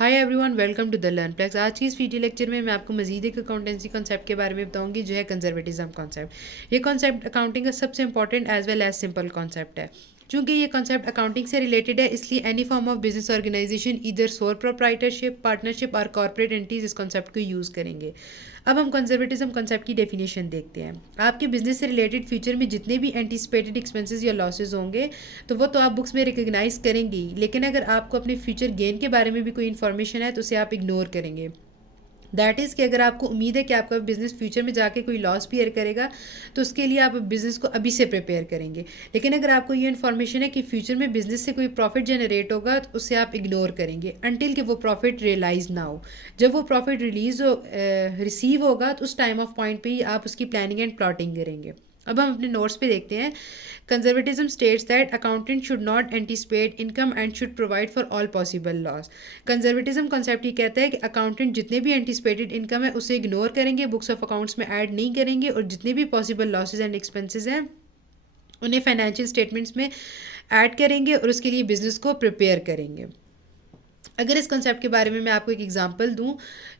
Hi everyone, welcome to the Learnplex. आज की इस वीडियो लेक्चर में मैं आपको मजीद एक अकाउंटेंसी कॉन्सेप्ट के बारे में बताऊंगी जो है कंजर्वेटिज्म कॉन्सेप्ट। ये कॉन्सेप्ट अकाउंटिंग का सबसे important as well as simple concept है। चूंकि ये कॉन्सेप्ट अकाउंटिंग से रिलेटेड है, इसलिए any form of business organisation इधर सोल प्रोप्राइटरशिप, पार्टनरशिप और कॉर्पोरेट एंटिटीज इस कॉन्सेप्ट को यूज़ करेंगे। अब हम कंजर्वेटिज्म कॉन्सेप्ट की डेफिनेशन देखते हैं। आपके बिजनेस से रिलेटेड फ्यूचर में जितने भी एंटिसिपेटेड एक्सपेंसेस या लॉसेज होंगे तो वो तो आप बुक्स में रिकग्नाइज करेंगे, लेकिन अगर आपको अपने फ्यूचर गेन के बारे में भी कोई इन्फॉर्मेशन है तो उसे आप इग्नोर करेंगे। दैट इज़ कि अगर आपको उम्मीद है कि आपका बिजनेस फ्यूचर में जाके कोई लॉस बियर करेगा तो उसके लिए आप बिज़नेस को अभी से प्रिपेयर करेंगे। लेकिन अगर आपको ये इन्फॉर्मेशन है कि फ्यूचर में बिजनेस से कोई प्रॉफिट जनरेट होगा तो उसे आप इग्नोर करेंगे अनटिल कि वो प्रॉफिट रियलाइज ना हो। जब वो प्रॉफिट रिसीव होगा तो उस टाइम ऑफ पॉइंट पे ही आप उसकी प्लानिंग एंड प्लॉटिंग करेंगे। अब हम अपने नोट्स पे देखते हैं। Conservatism states that accountant should not anticipate income and should provide for all possible loss. Conservatism concept ये कहता है कि अकाउंटेंट जितने भी एंटिसिपेटेड इनकम है उसे इग्नोर करेंगे, बुक्स ऑफ अकाउंट्स में ऐड नहीं करेंगे और जितने भी पॉसिबल लॉसेज एंड एक्सपेंसेस हैं उन्हें फाइनेंशियल स्टेटमेंट्स में ऐड करेंगे और उसके लिए बिजनेस को प्रिपेयर करेंगे। अगर इस कॉन्सेप्ट के बारे में मैं आपको एक एग्जांपल दूं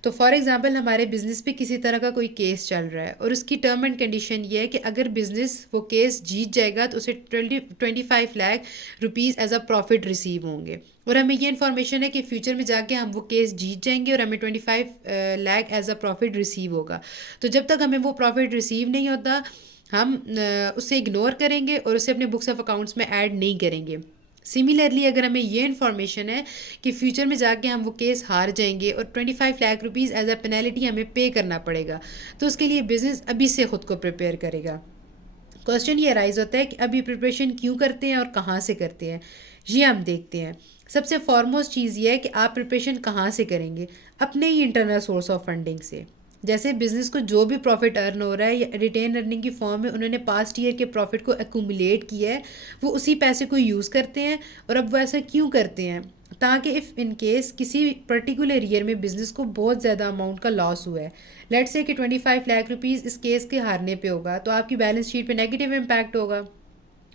तो फॉर एग्जांपल हमारे बिजनेस पे किसी तरह का कोई केस चल रहा है और उसकी टर्म एंड कंडीशन ये है कि अगर बिजनेस वो केस जीत जाएगा तो उसे 25 lakh rupees as a profit receive होंगे। और हमें ये इन्फॉर्मेशन है कि फ्यूचर में जाके हम वो केस जीत जाएंगे और हमें 25 lakh as a profit receive होगा। तो जब तक हमें वो प्रॉफिट रिसीव नहीं होता हम उसे इग्नोर करेंगे और उसे अपने बुक्स ऑफ अकाउंट्स में ऐड नहीं करेंगे। सिमिलरली अगर हमें ये इन्फॉर्मेशन है कि फ्यूचर में जाके हम वो केस हार जाएंगे और 25 lakh rupees as a penalty हमें पे करना पड़ेगा तो उसके लिए बिजनेस अभी से खुद को प्रिपेयर करेगा। क्वेश्चन ये राइज होता है कि अभी प्रिपरेशन क्यों करते हैं और कहाँ से करते हैं, ये हम देखते हैं। सबसे फॉरमोस्ट चीज़ ये है कि आप प्रिपरेशन कहाँ से करेंगे, अपने ही इंटरनल सोर्स ऑफ फंडिंग से। जैसे बिजनेस को जो भी प्रॉफिट अर्न हो रहा है या रिटेन अर्निंग की फॉर्म में उन्होंने पास्ट ईयर के प्रॉफिट को एक्यूमुलेट किया है, वो उसी पैसे को यूज़ करते हैं। और अब वो ऐसा क्यों करते हैं, ताकि इफ़ इन केस किसी पर्टिकुलर ईयर में बिजनेस को बहुत ज़्यादा अमाउंट का लॉस हुआ है, लेट्स से कि 25 लाख रुपीज़ इस केस के हारने पे होगा, तो आपकी बैलेंस शीट पे नेगेटिव इम्पैक्ट होगा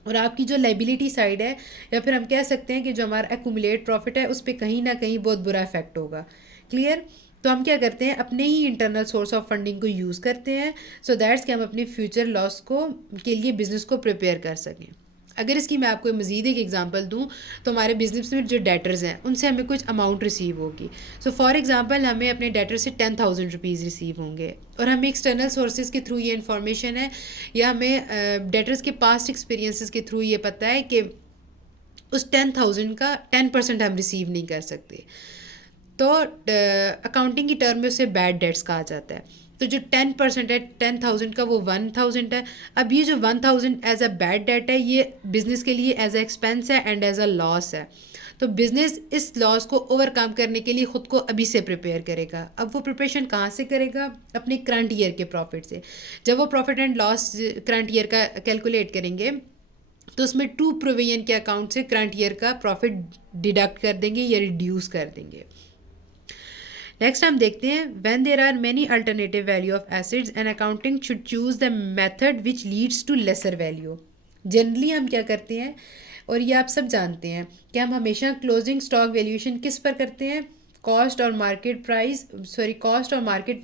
और आपकी जो लाइबिलिटी साइड है या फिर हम कह सकते हैं कि जो हमारा एक्यूमुलेट प्रॉफिट है उस पर कहीं ना कहीं बहुत बुरा इफेक्ट होगा। क्लियर? तो हम क्या करते हैं, अपने ही इंटरनल सोर्स ऑफ फंडिंग को यूज़ करते हैं सो दैट्स कि हम अपने फ्यूचर लॉस को के लिए बिजनेस को प्रिपेयर कर सकें। अगर इसकी मैं आपको मज़ीद एक एग्जांपल दूं तो हमारे बिजनेस में जो डेटर्स हैं उनसे हमें कुछ अमाउंट रिसीव होगी। सो फॉर एग्जांपल हमें अपने डेटर से 10,000 रुपीज़ रिसीव होंगे और हमें एक्सटर्नल सोर्सेज के थ्रू ये इन्फॉर्मेशन है या हमें डेटर्स के पास्ट एक्सपीरियंसेस के थ्रू ये पता है कि उस 10,000 का 10% हम रिसीव नहीं कर सकते, तो अकाउंटिंग की टर्म में उसे बैड डेट्स कहा जाता है। तो जो 10% है 10,000 का वो 1,000 है। अब ये जो 1,000 एज अ बैड डेट है ये बिजनेस के लिए एज अ एक्सपेंस है एंड एज अ लॉस है। तो बिजनेस इस लॉस को ओवरकम करने के लिए ख़ुद को अभी से प्रिपेयर करेगा। अब वो प्रिपरेशन कहाँ से करेगा, अपने करंट ईयर के प्रॉफिट से। जब वो profit and loss current year का कैलकुलेट करेंगे तो उसमें टू प्रोविजन के अकाउंट से करंट ईयर का प्रॉफिट डिडक्ट कर देंगे या रिड्यूस कर देंगे। नेक्स्ट हम देखते हैं, when there are many alternative value of assets and accounting should choose the method which leads to lesser value. Generally हम क्या करते हैं, और ये आप सब जानते हैं कि हम हमेशा क्लोजिंग स्टॉक वैल्यूएशन किस पर करते हैं, कॉस्ट और market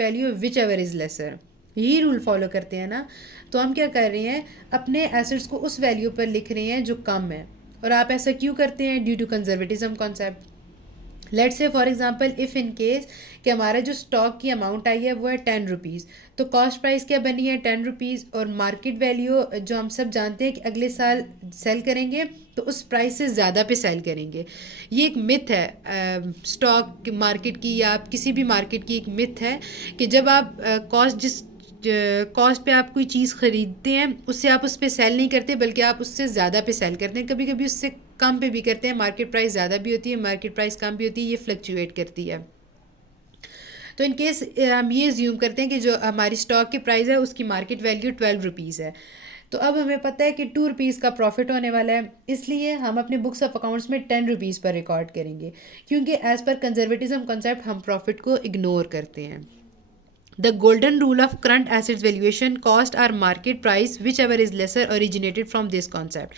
value which ever is laser. यही रूल फॉलो करते हैं ना। तो हम क्या कर रहे हैं, अपने एसिड्स को उस वैल्यू पर लिख रहे हैं जो कम है। और आप ऐसा क्यों करते हैं, due to conservatism concept. Let's say for example if in case कि हमारा जो स्टॉक की अमाउंट आई है वो है 10 रुपीज़, तो कॉस्ट प्राइस क्या बनी है 10 रुपीज़ और मार्केट वैल्यू जो हम सब जानते हैं कि अगले साल सेल करेंगे तो उस प्राइस से ज़्यादा पे सेल करेंगे। ये एक मिथ है स्टॉक मार्केट की या आप किसी भी मार्केट की एक मिथ है कि जब आप कॉस्ट पे आप कोई चीज़ ख़रीदते हैं उससे आप उस पर सेल नहीं करते बल्कि आप उससे ज़्यादा पे सेल करते हैं। कभी कभी उससे कम पे भी करते हैं, मार्केट प्राइस ज़्यादा भी होती है, मार्केट प्राइस कम भी होती है, ये फ्लक्चुएट करती है। तो इन केस हम ये ज्यूम करते हैं कि जो हमारी स्टॉक की प्राइस है उसकी मार्केट वैल्यू 12 रुपीज़ है, तो अब हमें पता है कि 2 रुपीज़ का प्रॉफिट होने वाला है, इसलिए हम अपने बुक्स ऑफ अकाउंट्स में 10 रुपीज़ पर रिकॉर्ड करेंगे क्योंकि एज़ पर कंजर्वेटिज्म कॉन्सेप्ट हम प्रॉफिट को इग्नोर करते हैं। The golden rule of current assets valuation, cost or market price, whichever is lesser, originated from this concept.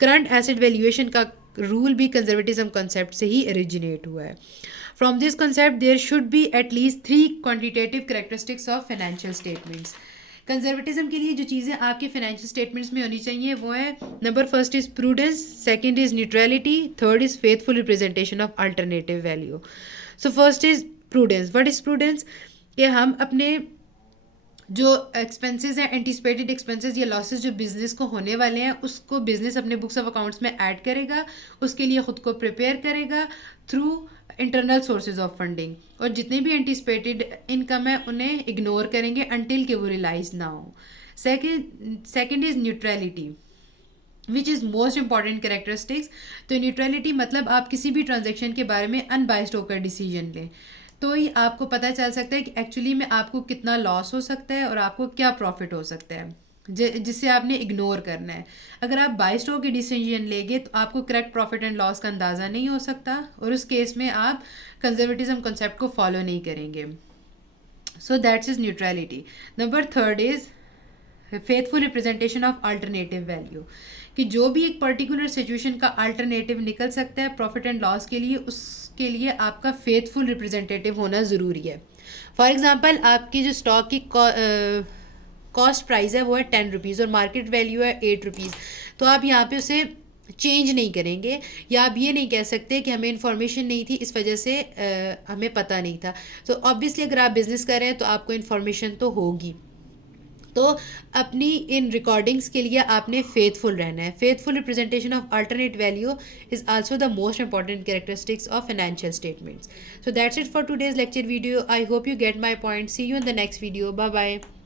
Current asset valuation का rule भी कंजर्वेटिज्म कॉन्सेप्ट से ही ओरिजिनेट हुआ है. From this concept there should be at least 3 quantitative characteristics of financial statements. Conservatism के लिए जो चीज़ें आपके फाइनेंशियल स्टेटमेंट्स में होनी चाहिए वो है, number first is prudence, second is neutrality, third is faithful representation of alternative value. So first is prudence. What is prudence? कि हम अपने जो एक्सपेंसेस हैं, एंटिसिपेटेड एक्सपेंसेस या लॉसेस जो बिजनेस को होने वाले हैं, उसको बिजनेस अपने बुक्स ऑफ अकाउंट्स में ऐड करेगा, उसके लिए ख़ुद को प्रिपेयर करेगा through internal sources of funding. और जितने भी एंटिसिपेटेड इनकम है उन्हें इग्नोर करेंगे अनटिल कि वो रियलाइज ना हो. Second is neutrality which is most important characteristics. तो न्यूट्रलिटी मतलब आप किसी भी ट्रांजेक्शन के बारे में अनबाइस्ड होकर डिसीजन लें, तो ही आपको पता चल सकता है कि एक्चुअली में आपको कितना लॉस हो सकता है और आपको क्या प्रॉफिट हो सकता है, जिससे आपने इग्नोर करना है. अगर आप बाइस्ड होकर डिसीजन लेंगे तो आपको करेक्ट प्रॉफिट एंड लॉस का अंदाज़ा नहीं हो सकता, और उस केस में आप कंजर्वेटिज्म कॉन्सेप्ट को फॉलो नहीं करेंगे. So that's is neutrality. Number third is faithful representation of alternative value. कि जो भी एक पर्टिकुलर सिचुएशन का अल्टरनेटिव निकल सकता है प्रॉफिट एंड लॉस के लिए, उसके लिए आपका फेथफुल रिप्रेजेंटेटिव होना ज़रूरी है. फॉर एग्जांपल आपकी जो स्टॉक की कॉस्ट प्राइस है वो है 10 रुपीज़ और मार्केट वैल्यू है 8 रुपीज़, तो आप यहाँ पे उसे चेंज नहीं करेंगे, या आप ये नहीं कह सकते कि हमें इन्फॉर्मेशन नहीं थी इस वजह से हमें पता नहीं था. तो ऑब्वियसली अगर आप बिज़नेस कर रहे हैं तो आपको इन्फॉर्मेशन तो होगी. तो अपनी इन रिकॉर्डिंग्स के लिए आपने फेथफुल रहना है. Faithful representation of alternate value is also the most important characteristics of financial statements. So that's it for today's lecture video. I hope you get my point. See you in the next video. Bye bye.